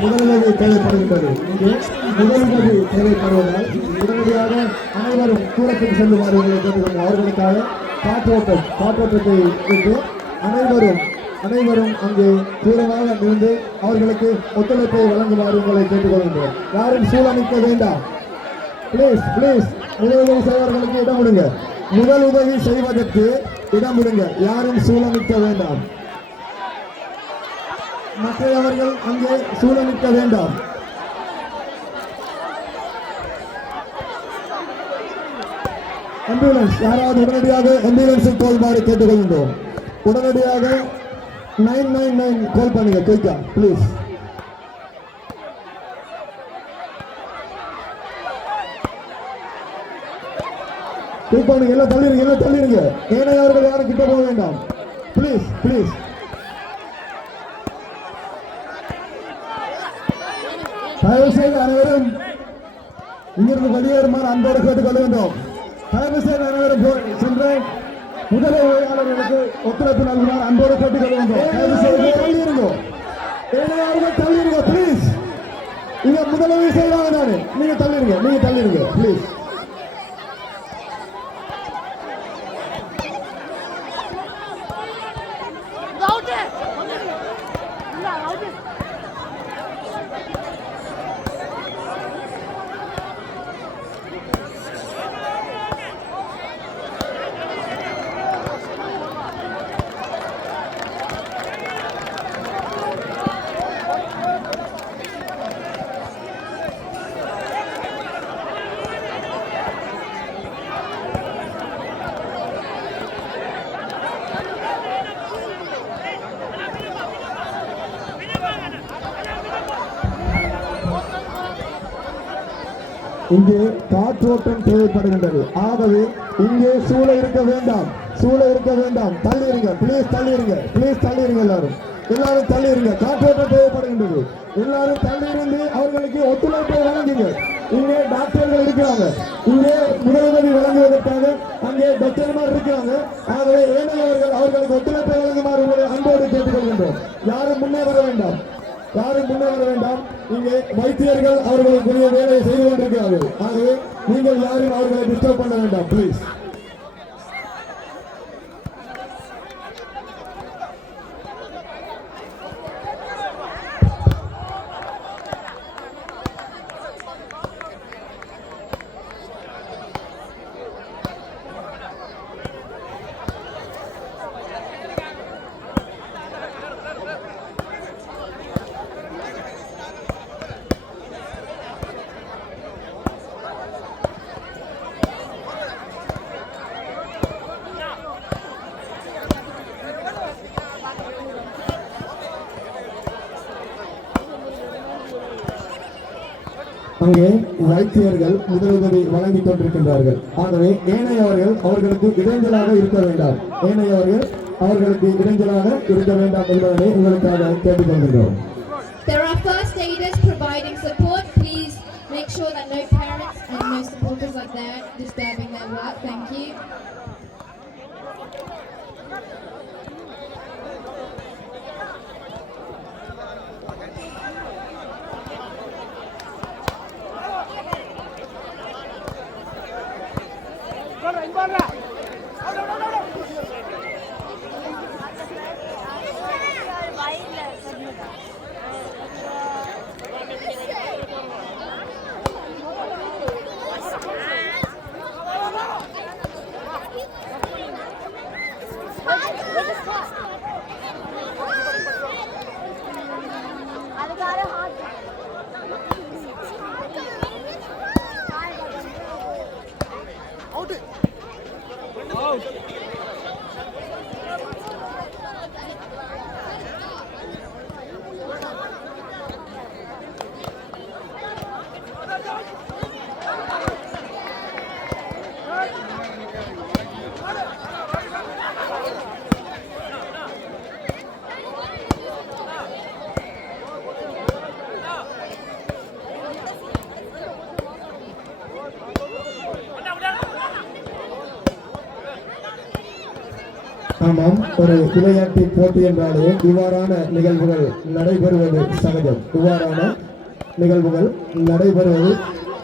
முதலுதவி தேவைப்படுகின்றது. இங்கே முதலுதவி தேவைப்படுவதால் உடனடியாக அனைவரும் தூரத்துக்கு செல்லுமாறு கேட்டுக்கொண்டு அவர்களுக்காக காற்றோட்டத்தை விட்டு அனைவரும் அங்கே தூரமாக நின்று அவர்களுக்கு ஒத்துழைப்பை வழங்குமாறு உங்களை கேட்டுக்கொள்கின்றோம். யாரும் சூழமிக்க வேண்டாம். பிளீஸ் முதலுதவி செய்வர்களுக்கு இடம் விடுங்க. முதலுதவி செய்வதற்கு இடம் விடுங்க. யாரும் சூழமிக்க வேண்டாம். மற்றவர்கள் அங்கே சூழலிக்க வேண்டாம். ஆம்புலன்ஸ் யாராவது உடனடியாக ஆம்புலன்ஸை கால் கேட்டுக்கொள்கின்றோம். உடனடியாக 999 கால் பண்ணுங்க. குயிக்கா ப்ளீஸ். குயிக் எல்லாம் தள்ளிருங்க. ஏனையவர்கள் யாரும் கிட்ட போக வேண்டாம். ப்ளீஸ் தயவு செய்து அனைவரும் இங்கிருந்து வெளியேறுமாறு அன்போடு கேட்டுக்கொள்ள வேண்டும். தயவு செய்து அனைவரும் சென்று முதலுதவியாளர்களுக்கு ஒத்துழைப்பு நல்குமாறு அன்போடு கேட்டுக்கொள்ள வேண்டும். தயவு செய்து தள்ளிருங்க. பிளீஸ். இங்க முதலுதவி செய்யறாங்க. நீங்க தள்ளிருங்க பிளீஸ். இங்கே காற்றோட்டம் தேவைப்படுகின்றது. ஆகவே இங்கே சூழ இருக்க வேண்டாம். தள்ளிருங்க. ப்ளீஸ் தள்ளிருங்க. எல்லாரும் தள்ளிருங்க. காற்றோட்டம் தேவைப்படுகின்றது. எல்லாரும் தள்ளியிருந்து அவர்களுக்கு ஒத்துழைப்பை வழங்குங்க. இங்கே டாக்டர்கள் இருக்கிறாங்க. இங்கே முதலுதவி வழங்குவதற்காக அங்கே டாக்டர்மார் இருக்கிறாங்க. ஆகவே ஏனையவர்கள் அவர்களுக்கு ஒத்துழைப்பை வழங்குமாறு உங்களை அன்போடு கேட்டுக்கொள்கின்றோம். யாரும் முன்னே வர வேண்டாம். இங்கே வைத்தியர்கள் அவர்களுக்குரிய வேலையை செய்து கொண்டிருக்கிறார்கள். ஆகவே நீங்கள் யாரும் அவர்களை டிஸ்டர்ப் பண்ண வேண்டாம். பிளீஸ். அங்கே வைத்தியர்கள் முதலுதவி வழங்கிக் கொண்டிருக்கின்றார்கள். ஆகவே ஏனையவர்கள் அவர்களுக்கு இடைஞ்சலாக இருக்க வேண்டாம். என்பதனை உங்களுக்காக கேட்டுக்கொள்கின்றோம். There are first aiders providing support. Please make sure that no parents and no supporters are there disturbing their work. Thank you. ஆமாம், ஒரு விளையாட்டு போட்டி என்றாலே இவ்வாறான நிகழ்வுகள் நடைபெறுவது சகஜம்.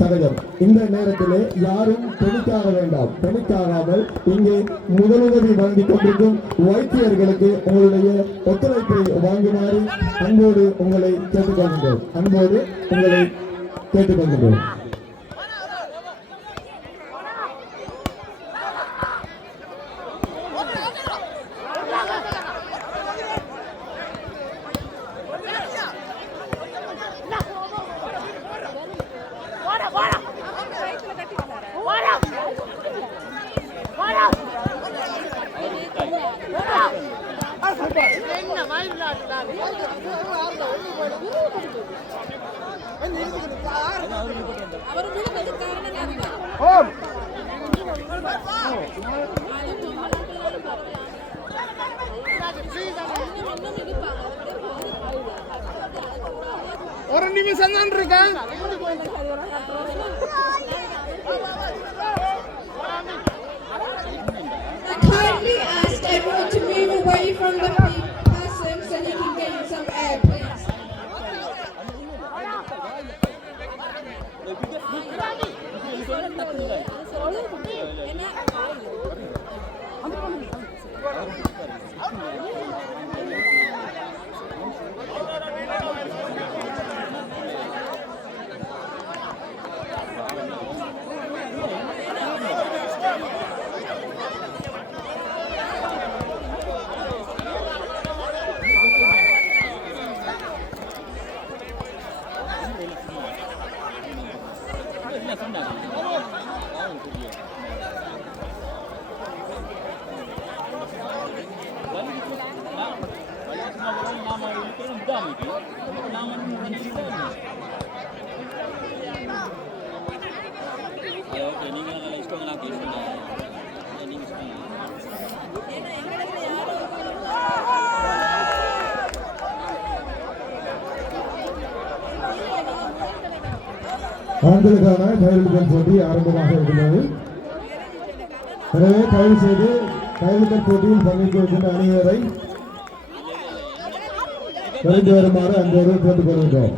சகஜம். இந்த நேரத்திலே யாரும் பெணிக்காக வேண்டாம். பெணிக்காகாமல் இங்கே முதலுதவி வழங்கிக் கொண்டிருக்கும் வைத்தியர்களுக்கு உங்களுடைய ஒத்துழைப்பை வாங்குமாறு அன்போடு உங்களை கேட்டுக்கொள்கின்றோம். ஒரு நிமிஷம் தான் இருக்கேன். I kindly ask everyone to move away from the person so he can gain some air, please. ஆண்களுக்கான கையெழுத்தல் போட்டி ஆரம்பமாக இருக்கிறது. எனவே தயவு செய்து கையெழுத்தல் போட்டியில் பங்கேற்க இருக்கின்ற அணியினரை விரைந்து வருமாறு அன்போடு கேட்டுக்கொள்கின்றோம்.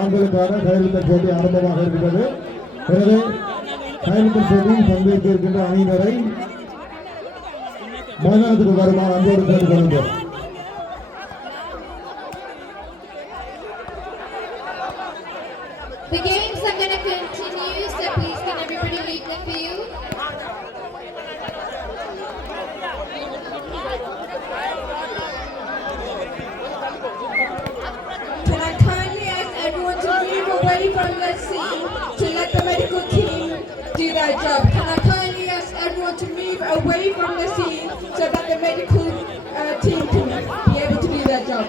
ஆண்களுக்கான கையெழுத்தல் போட்டி ஆரம்பமாக இருக்கிறது. எனவே கையெழுத்தல் போட்டியில் பங்கேற்க இருக்கின்ற அணியினரை மைதானத்துக்கு வருமாறு அன்போடு கேட்டுக்கொள்கின்றோம். The games are going to continue, so please can everybody leave the field. Can I kindly ask everyone to move away from the scene to let the medical team do their job? Can I kindly ask everyone to move away from the scene so that the medical team can be able to do their job?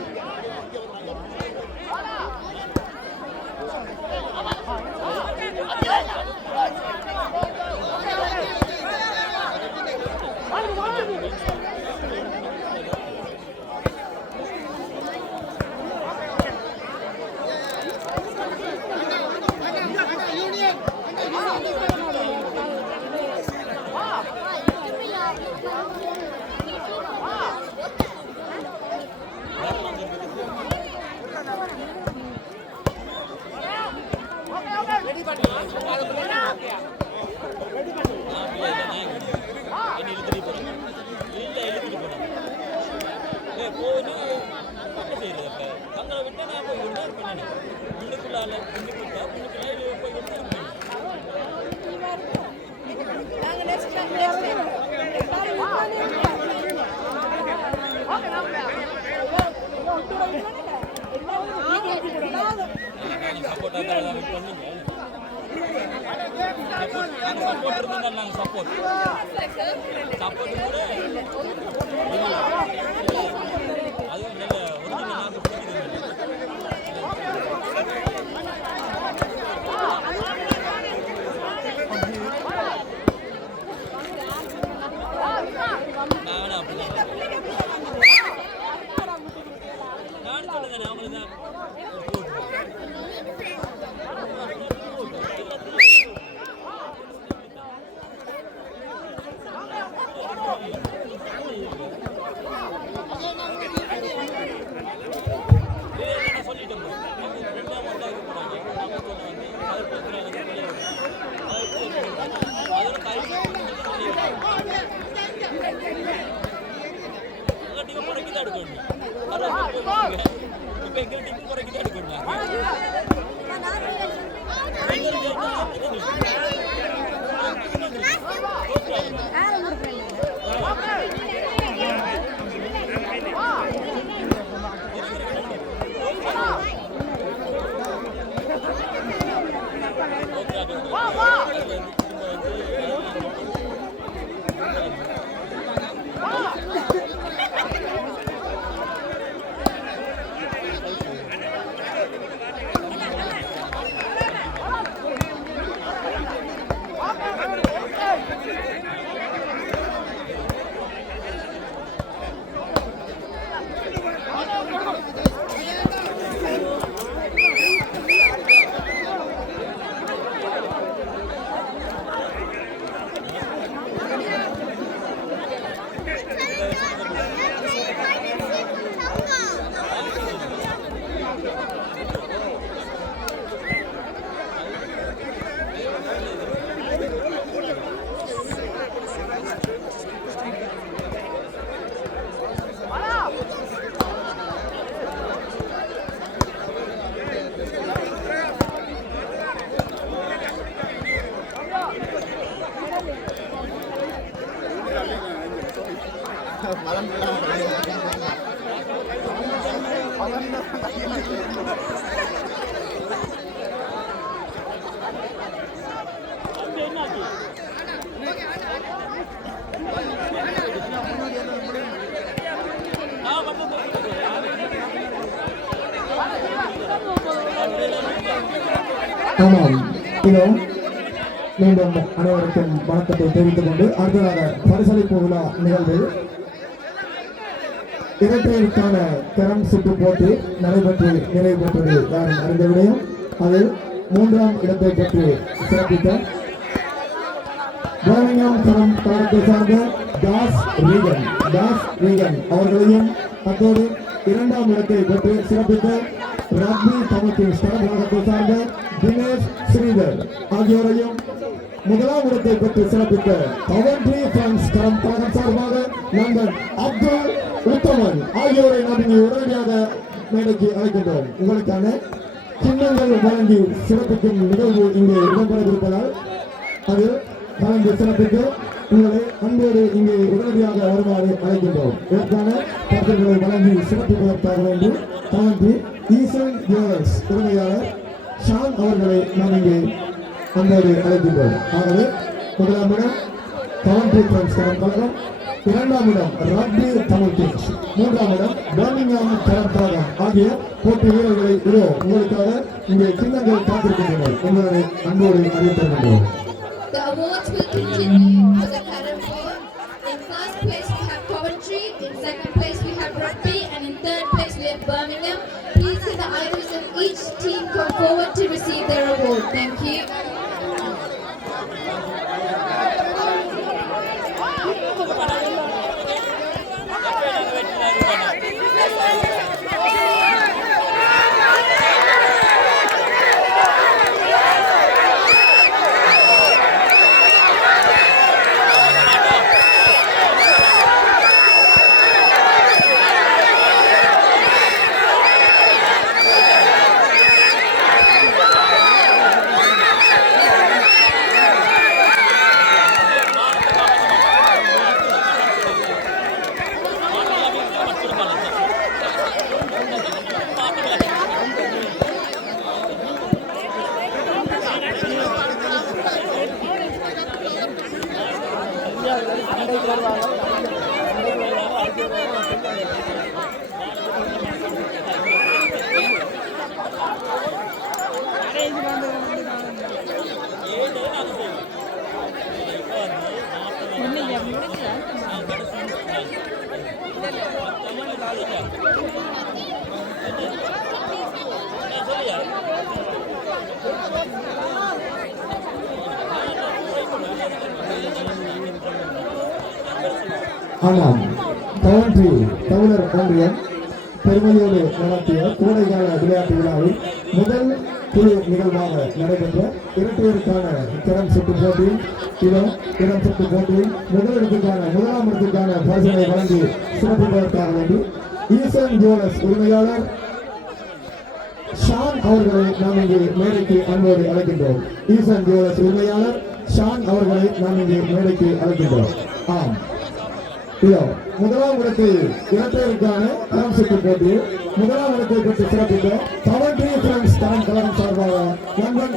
ஆமாம், இதோ மீண்டும் அனைவருக்கும் வணக்கத்தை தெரிவித்துக் கொண்டு அடுத்ததாக பரிசளிப்பு விழா நிகழ்வு இரட்டையருக்கான கரம் சுற்று போட்டி நடைபெற்று நிறைவு பெற்றது யாரும் அறிந்த விடயம். அதில் 3ஆம் இடத்தை பெற்று சிறப்பித்த பர்மிங்ஹாம் கரம் கழகத்தை சார்ந்த தாஸ் ரீகன் அவர்களையும் அத்தோடு 2ஆம் இடத்தை பெற்று சிறப்பித்த ரக்பி தமிழ் ஸ்டார் கழகத்தை சார்ந்த தினேஷ் ஸ்ரீதர் ஆகியோரையும் 1ஆம் இடத்தை பெற்று சிறப்பித்த கவன்ட்ரி பிரான்ஸ் கரம் கழகம் சார்பாக நண்பன் அப்துல் உத்தமன் ஆகியோரை நாம் இங்கே உடனடியாக மேடைக்கு அழைக்கின்றோம். உங்களுக்கான சின்னங்கள் வழங்கி சிறப்பிக்கும் நிகழ்வு இங்கே இடம்பெறவிருப்பதால் அதில் கலந்து சிறப்பித்து உங்களை அன்போடு இங்கே உடனடியாக வருமாறு அழைக்கின்றோம். இதற்கான பரிசுகளை வழங்கி சிறப்பிப்பதற்காக வேண்டி கவன்ட்ரி ஈசன் ஜுவல்லர்ஸ் உரிமையாளர் ஷான் அவர்களை நாம் இங்கே அன்போடு அழைக்கின்றோம். ஆகவே 1ஆம் இடம் கவன்ட்ரி பிரான்ஸ் கரம் கழகம், 2ஆம் இடம் ரக்பி தமிழ் கிங்ஸ், 3ஆம் இடம் பர்மிங்ஹாம் கரம் கழகம் ஆகிய போட்டி வீரர்களை இதோ உங்களுக்காக இங்கே சின்னங்கள் காத்திருக்கின்றன என்பதை அன்போடு அறிவித்திருக்கின்றோம். The awards will continue for the current board. In first place we have Coventry, in second place we have Rugby, and in third place we have Birmingham. Please see the idols of each team come forward to receive their award. Thank you. ஆமாம், Coventry தமிழர் ஒன்றியம் பெருமையோடு நடத்திய கோடைக்கால விளையாட்டு விழாவில் முதல் குழு நிகழ்வாக நடைபெற்ற இரட்டையருக்கான திறம் சுற்று போட்டியில் திறம் சுற்று போட்டியில் முதலாம் இடத்துக்கான பரிசினை வழங்கி சிறப்பிப்பதற்காக வேண்டி ஈசன் ஜுவல்லர்ஸ் உரிமையாளர் ஷான் அவர்களை நாம் இங்கே மேடைக்கு அன்போடு அழைக்கின்றோம். ஈசன் ஜுவல்லர்ஸ் உரிமையாளர் ஷான் அவர்களை நாம் இங்கே மேடைக்கு அழைக்கின்றோம். ஆம், இதோ முதலாம் இடத்தில் இரட்டையருக்கான தரம் சுற்று போட்டியில் முதலாம் இடத்தை பெற்று சிறப்பித்த பவன் டி ஃபிரண்ட்ஸ் தரம் கழகம் சார்பாக நண்பன்